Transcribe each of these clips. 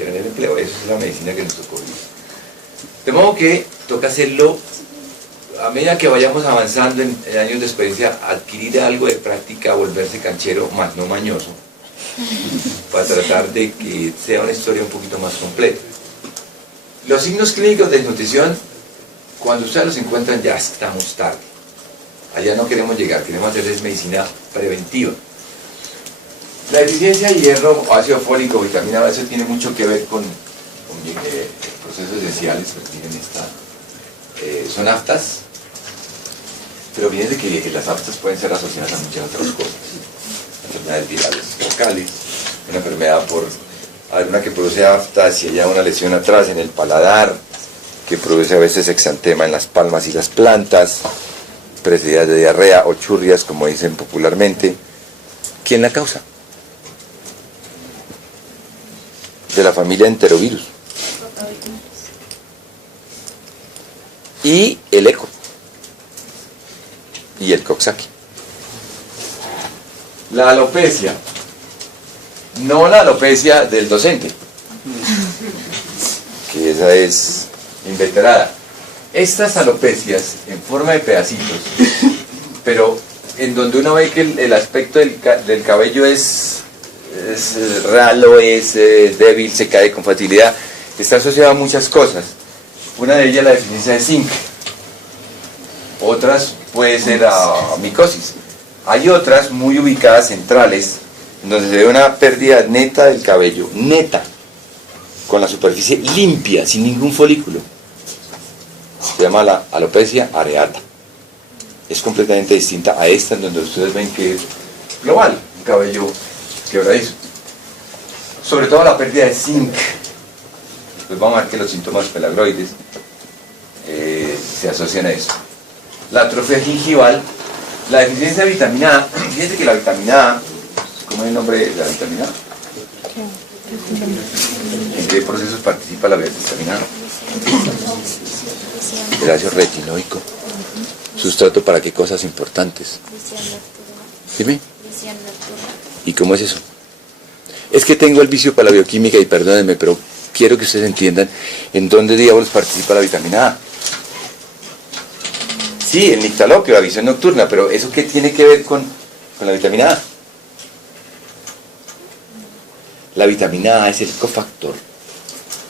quieran el empleo. Esa es la medicina que nos tocó vivir. De modo que toca hacerlo, a medida que vayamos avanzando en años de experiencia, adquirir algo de práctica, volverse canchero, más no mañoso, para tratar de que sea una historia un poquito más completa. Los signos clínicos de desnutrición, cuando ustedes los encuentran, ya estamos tarde. Allá no queremos llegar, queremos hacerles medicina preventiva. La deficiencia de hierro, ácido fólico, vitamina B, eso tiene mucho que ver con procesos esenciales. Pues miren, son aftas, pero fíjense que las aftas pueden ser asociadas a muchas otras cosas. Enfermedades virales locales, una enfermedad por alguna que produce aftas y haya una lesión atrás en el paladar, que produce a veces exantema en las palmas y las plantas, precedidas de diarrea o churrias, como dicen popularmente. ¿Quién la causa? De la familia enterovirus. Y el eco. Y el coxsackie. La alopecia. No la alopecia del docente, que esa es inveterada. Estas alopecias en forma de pedacitos, pero en donde uno ve que el aspecto del cabello es ralo, es débil, se cae con facilidad, está asociado a muchas cosas. Una de ellas la deficiencia de zinc, otras puede ser a micosis. Hay otras muy ubicadas centrales, donde se ve una pérdida neta del cabello, neta, con la superficie limpia, sin ningún folículo. Se llama la alopecia areata. Es completamente distinta a esta, en donde ustedes ven que es global, un cabello quebradizo. Sobre todo la pérdida de zinc. Pues vamos a ver que los síntomas pelagroides se asocian a eso. La atrofia gingival, la deficiencia de vitamina A. Fíjense que la vitamina A, ¿cómo es el nombre de la vitamina A? ¿En qué procesos participa la vitamina A? El ácido retinoico. Sustrato para qué cosas importantes. Dime. ¿Y cómo es eso? Es que tengo el vicio para la bioquímica y perdónenme, pero quiero que ustedes entiendan en dónde diablos participa la vitamina A. Sí, el nictalopio, la visión nocturna, pero ¿eso qué tiene que ver con la vitamina A? La vitamina A es el cofactor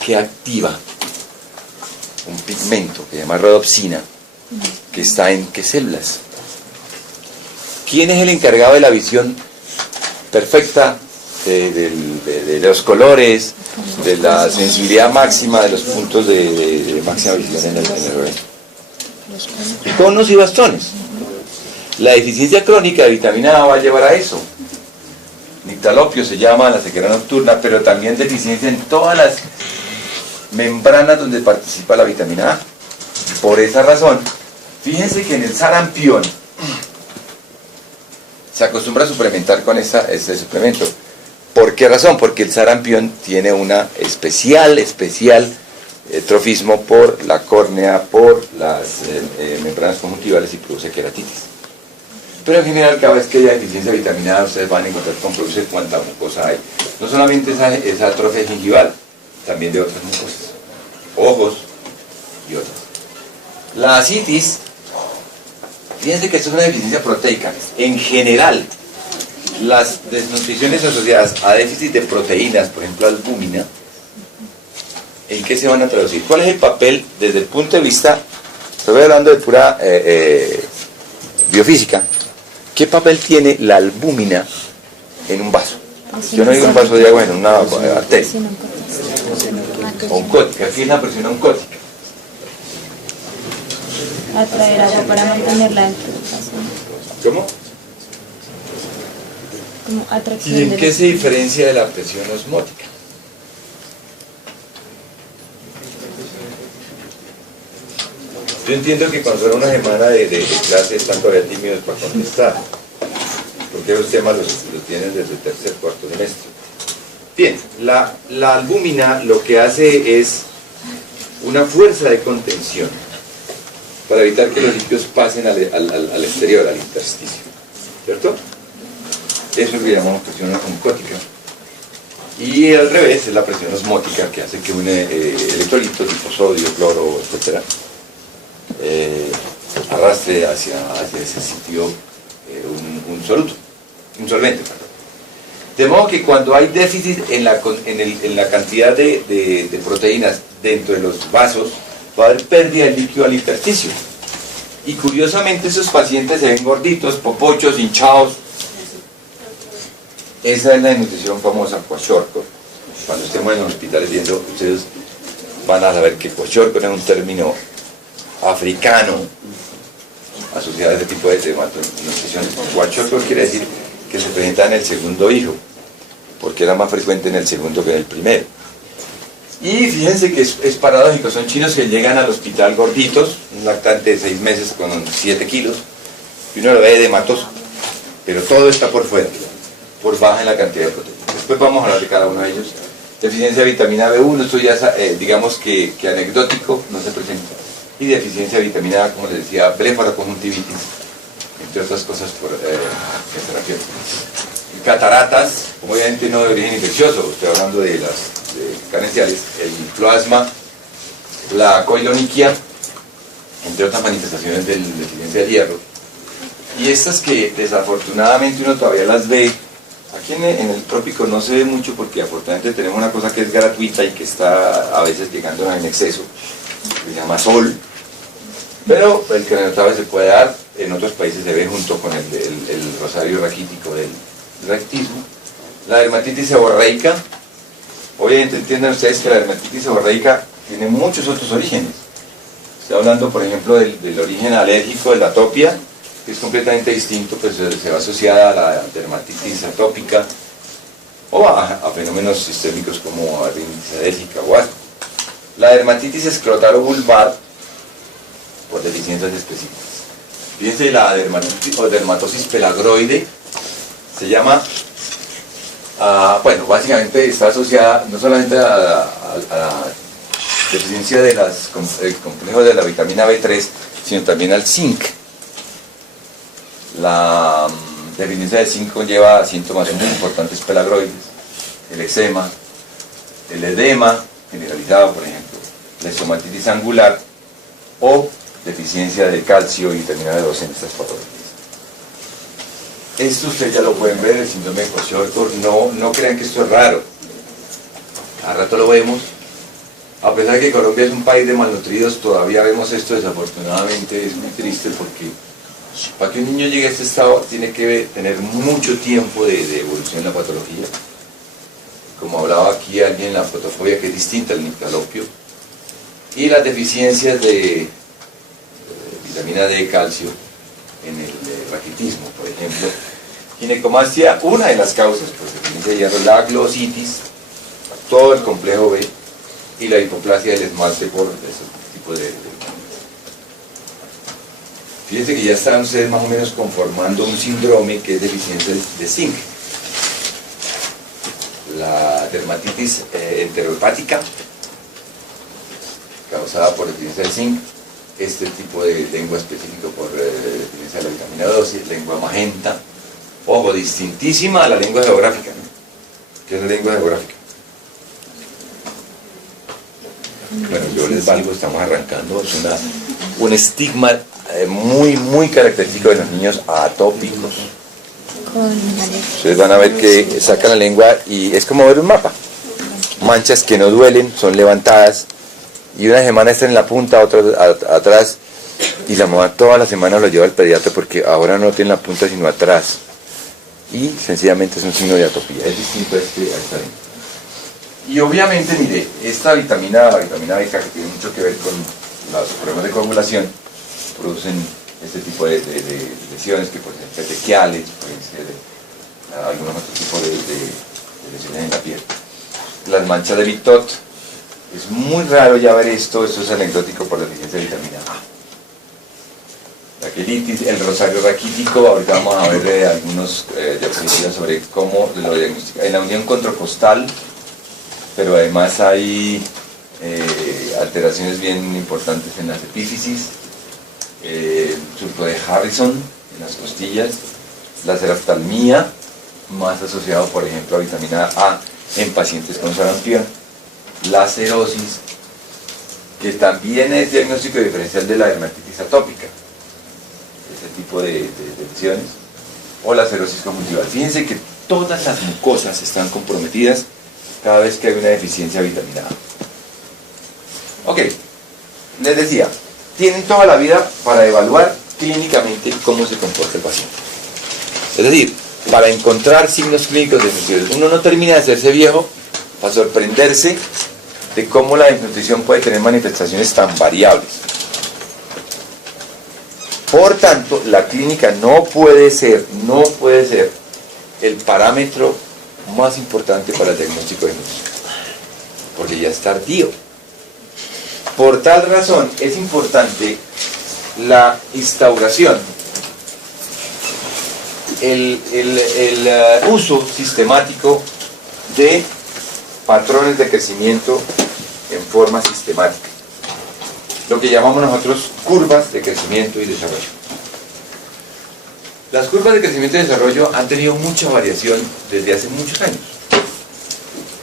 que activa un pigmento que se llama rodopsina, que está en ¿qué células? ¿Quién es el encargado de la visión perfecta de los colores, de la sensibilidad máxima, de los puntos de máxima visión en el organismo? Conos y bastones. La deficiencia crónica de vitamina A va a llevar a eso. Nictalopio se llama la ceguera nocturna, pero también deficiencia en todas las membranas donde participa la vitamina A. Por esa razón, fíjense que en el sarampión se acostumbra a suplementar con este suplemento. ¿Por qué razón? Porque el sarampión tiene una especial trofismo por la córnea, por las membranas conjuntivales y produce queratitis. Pero en general, cada vez que haya deficiencia de vitamina A, ustedes van a encontrar con produce cuánta mucosa hay. No solamente esa atrofia gingival, también de otras mucosas, ojos y otras. La ascitis, fíjense que esto es una deficiencia proteica. En general, las desnutriciones asociadas a déficit de proteínas, por ejemplo albúmina, ¿en qué se van a traducir? ¿Cuál es el papel desde el punto de vista, estoy hablando de pura biofísica, qué papel tiene la albúmina en un vaso? Yo no digo un vaso de agua, en una arteria oncótica. Aquí es la presión oncótica. Atraer agua para mantenerla dentro del vaso. ¿Cómo? Como atracción. ¿Y en qué se diferencia de la presión osmótica? Yo entiendo que cuando era una semana de clase están todavía tímidos para contestar, porque los temas los tienen desde el tercer, cuarto semestre. Bien, la albúmina lo que hace es una fuerza de contención para evitar que los líquidos pasen al exterior, al intersticio, ¿cierto? Eso es lo que llamamos presión oncótica. Y al revés es la presión osmótica, que hace que un electrolito tipo sodio, cloro, etc., arrastre hacia ese sitio un solvente. Perdón. De modo que cuando hay déficit en la cantidad de proteínas dentro de los vasos, va a haber pérdida de líquido al intersticio. Y curiosamente esos pacientes se ven gorditos, popochos, hinchados. Esa es la desnutrición famosa, kwashiorkor. Cuando estemos en los hospitales viendo, ustedes van a saber que kwashiorkor es un término africano asociado a este tipo de desnutrición. Kwashiorkor quiere decir que se presenta en el segundo hijo, porque era más frecuente en el segundo que en el primero. Y fíjense que es paradójico, son chinos que llegan al hospital gorditos, un lactante de 6 meses con 7 kilos, y uno lo ve edematoso, pero todo está por fuera, por baja en la cantidad de proteínas. Después vamos a hablar de cada uno de ellos. Deficiencia de vitamina B1, esto ya es, digamos que anecdótico, no se presenta. Y deficiencia de vitamina A, como les decía, blefaroconjuntivitis, entre otras cosas por terapia. Cataratas, obviamente no de origen infeccioso, estoy hablando de las carenciales, el plasma, la coiloniquia, entre otras manifestaciones de deficiencia de hierro. Y estas que desafortunadamente uno todavía las ve, aquí en el trópico no se ve mucho porque afortunadamente tenemos una cosa que es gratuita y que está a veces llegando en exceso, que se llama sol, pero el craniotabes se puede dar, en otros países se ve junto con el rosario raquítico del raquitismo. La dermatitis seborreica, obviamente entienden ustedes que la dermatitis seborreica tiene muchos otros orígenes. Estoy hablando, por ejemplo, del origen alérgico de la atopia, que es completamente distinto, pues se va asociada a la dermatitis atópica o a fenómenos sistémicos como rinitis alérgica o asma. La dermatitis escrotal o vulvar, por deficiencias específicas. Fíjense, la dermatitis o dermatosis pelagroide se llama, bueno, básicamente está asociada no solamente a la deficiencia de los complejos de la vitamina B3, sino también al zinc. La deficiencia de zinc conlleva síntomas muy importantes pelagroides, el eczema, el edema generalizado, por ejemplo, la estomatitis angular o deficiencia de calcio y vitamina B2 en estas patologías. Esto ustedes ya lo pueden ver, el síndrome de Kwashiorkor, no crean que esto es raro, a rato lo vemos. A pesar de que Colombia es un país de malnutridos, todavía vemos esto, desafortunadamente es muy triste porque para que un niño llegue a este estado tiene que tener mucho tiempo de evolución en la patología. Como hablaba aquí alguien, la fotofobia, que es distinta al nictalopio, y las deficiencias de vitamina D, calcio, en el raquitismo, por ejemplo. Ginecomastia, una de las causas, por deficiencia de hierro, la glositis, todo el complejo B, y la hipoplasia del esmalte por ese tipo de... Fíjense que ya están ustedes más o menos conformando un síndrome que es deficiencia de zinc. La dermatitis enterohepática, causada por deficiencia de zinc, este tipo de lengua específico por deficiencia de la vitamina B12, lengua magenta, ojo, distintísima a la lengua geográfica, ¿no? ¿Qué es la lengua geográfica? Bueno, yo les valgo, estamos arrancando, es un estigma muy característico de los niños atópicos. Ustedes van a ver que sacan la lengua y es como ver un mapa. Manchas que no duelen, son levantadas, y una semana está en la punta, otra atrás, y la mamá toda la semana lo lleva al pediatra porque ahora no tiene la punta sino atrás. Y sencillamente es un signo de atopía, es distinto a esta lengua. Y obviamente, mire, esta vitamina B, que tiene mucho que ver con los problemas de coagulación, producen este tipo de lesiones que pueden ser petequiales, pueden ser algún otro tipo de lesiones en la piel. Las manchas de Litot, es muy raro ya ver esto es anecdótico por la deficiencia de vitamina A. La quelitis, el rosario raquítico, ahorita vamos a ver algunos diapositivas sobre cómo lo diagnostica. En la unión contracostal, pero además hay alteraciones bien importantes en las epífisis, surco de Harrison en las costillas, la seroftalmía, más asociado por ejemplo a vitamina A, en pacientes con sarampión, la cerosis, que también es diagnóstico diferencial de la dermatitis atópica, ese tipo de lesiones, o la cerosis conjuntival. Fíjense que todas las mucosas están comprometidas cada vez que hay una deficiencia de vitamina A. Ok, les decía, tienen toda la vida para evaluar clínicamente cómo se comporta el paciente. Es decir, para encontrar signos clínicos desnutridos. Uno no termina de hacerse viejo para sorprenderse de cómo la desnutrición puede tener manifestaciones tan variables. Por tanto, la clínica no puede ser el parámetro más importante para el diagnóstico de nutrición, porque ya es tardío. Por tal razón, es importante la instauración, el uso sistemático de patrones de crecimiento en forma sistemática, lo que llamamos nosotros curvas de crecimiento y desarrollo. Las curvas de crecimiento y desarrollo han tenido mucha variación desde hace muchos años.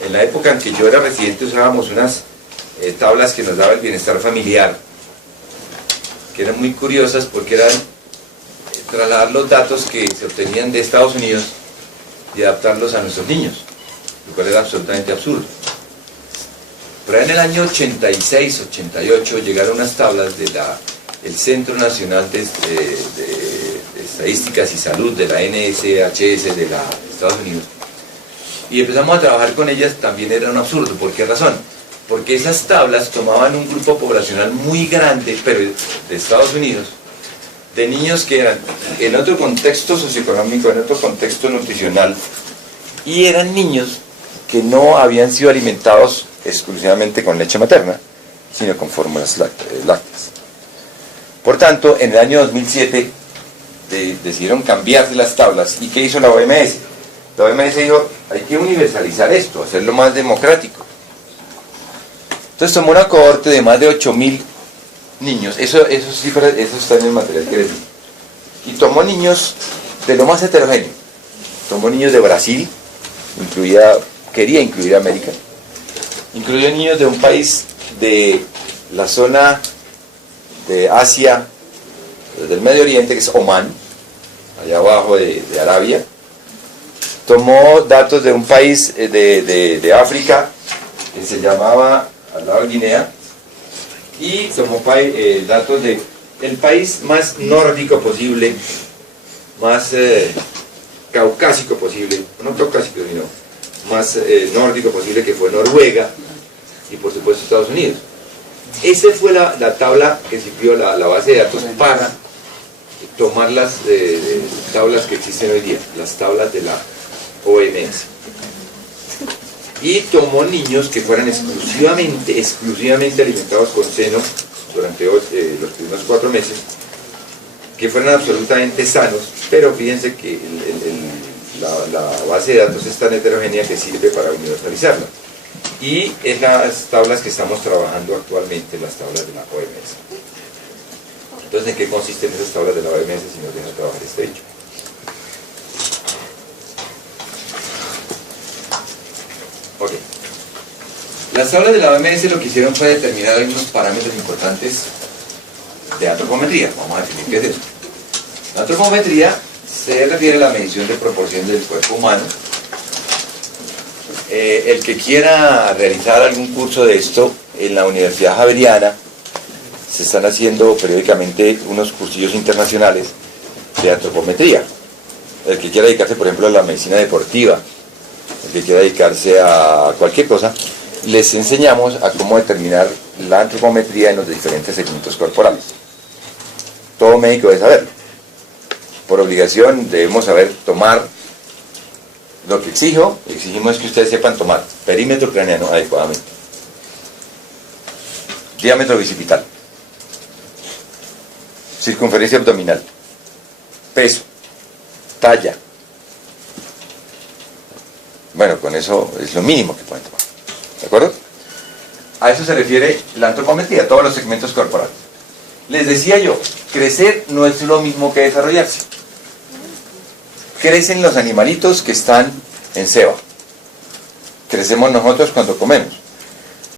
En la época en que yo era residente usábamos unas tablas que nos daba el bienestar familiar, que eran muy curiosas porque eran trasladar los datos que se obtenían de Estados Unidos y adaptarlos a nuestros niños, lo cual era absolutamente absurdo. Pero en el año 86, 88 llegaron unas tablas del Centro Nacional de Estadísticas y Salud, de la NSHS de Estados Unidos, y empezamos a trabajar con ellas. También era un absurdo. ¿Por qué razón? Porque esas tablas tomaban un grupo poblacional muy grande, pero de Estados Unidos, de niños que eran en otro contexto socioeconómico, en otro contexto nutricional, y eran niños que no habían sido alimentados exclusivamente con leche materna, sino con fórmulas lácteas. Por tanto, en el año 2007 decidieron cambiarse las tablas. ¿Y qué hizo la OMS? La OMS dijo, hay que universalizar esto, hacerlo más democrático. Entonces tomó una cohorte de más de 8.000 niños, eso está en el material que les di, y tomó niños de lo más heterogéneo. Tomó niños de Brasil, quería incluir América, incluyó niños de un país de la zona de Asia, del Medio Oriente, que es Omán, allá abajo de Arabia. Tomó datos de un país de África que se llamaba al lado de Guinea, y tomó datos del país más nórdico posible, más caucásico posible, no caucásico sino más nórdico posible, que fue Noruega, y por supuesto Estados Unidos. Esa fue la tabla que sirvió, la base de datos para tomar las tablas que existen hoy día, las tablas de la OMS. Y tomó niños que fueran exclusivamente alimentados con seno durante los primeros 4 meses, que fueran absolutamente sanos, pero fíjense que la base de datos es tan heterogénea que sirve para universalizarla. Y es las tablas que estamos trabajando actualmente, las tablas de la OMS. Entonces, ¿en qué consisten esas tablas de la OMS si nos dejan trabajar este hecho? Ok. Las tablas de la OMS lo que hicieron fue determinar algunos parámetros importantes de antropometría. Vamos a definir qué es eso. La antropometría se refiere a la medición de proporción del cuerpo humano. El que quiera realizar algún curso de esto en la Universidad Javeriana, se están haciendo periódicamente unos cursillos internacionales de antropometría. El que quiera dedicarse, por ejemplo, a la medicina deportiva, el que quiera dedicarse a cualquier cosa, les enseñamos a cómo determinar la antropometría en los diferentes segmentos corporales. Todo médico debe saberlo. Por obligación debemos saber tomar. Lo que exigimos es que ustedes sepan tomar perímetro craneano adecuadamente, diámetro bicipital, circunferencia abdominal, peso, talla. Bueno, con eso es lo mínimo que pueden tomar. ¿De acuerdo? A eso se refiere la antropometría, todos los segmentos corporales. Les decía yo, crecer no es lo mismo que desarrollarse. Crecen los animalitos que están en ceba. crecemos nosotros cuando comemos.